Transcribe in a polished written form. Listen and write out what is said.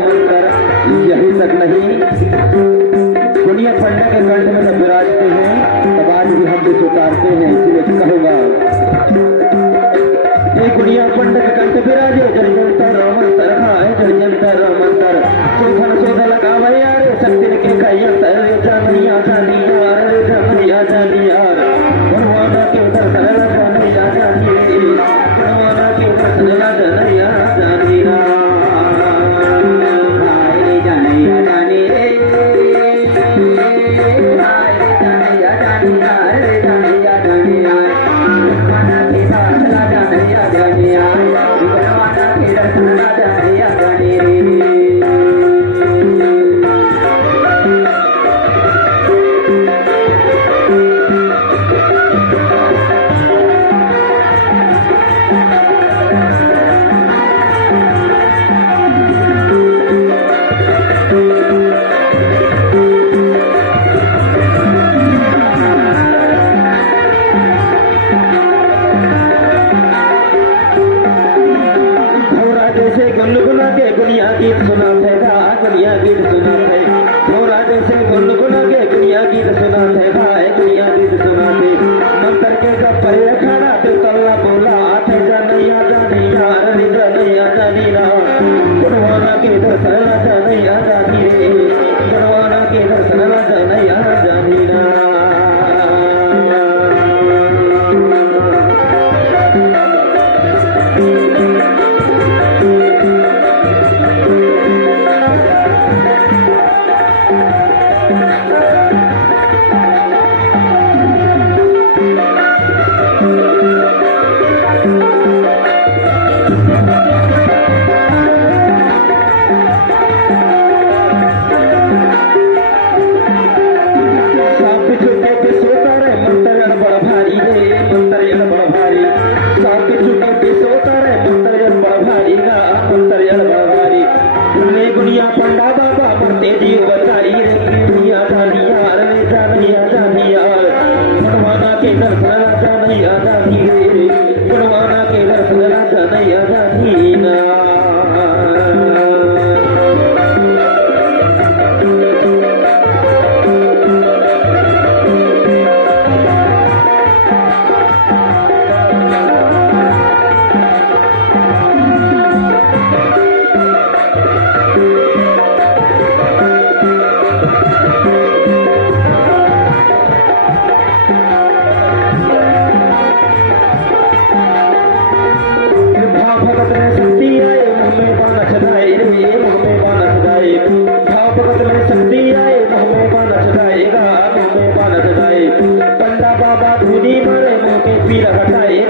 यही तक नहीं, दुनिया पंडा के कंठ में जब विराजते हैं तब आज भी हम जो उतारते हैं, इसलिए कहूंगा ये दुनिया पंडा के कंठ विराजे जलजंतर मंतर है जलजंतर मंतर सुखन सोदा लगा भैया रे शक्ति के कैयंतर जानिया जानिया रे जानिया जानिया भगवान के दर्शन जानिया जानिया भगवान के दर्शन जानिया जानिया गुनगुना के गुनिया गीत सुना थे गुनिया गीत सुना थे थोड़ा जैसे गुनगुना के गुनिया गीत सुना थे भाई गुनिया गीत सुना थे मंत्र के गप्पर खड़ा तो कल्ला बोला थे जानिया जानिया रे जानिया जानिया गुणवाना के दर्शन जानिया जानी रे गुणवाना के दर्शन जानिया जानिया गुनिया पंडा बाबा मरते जी बताई रे दुनिया जानिया रे जानिया जानिया गुणवाना के दर्शन जानिया जानी रे गुणवाना के दर्शन जानिया जानीना पंडा बाबा धूनी मारे मुँह पे पीला हटाएगा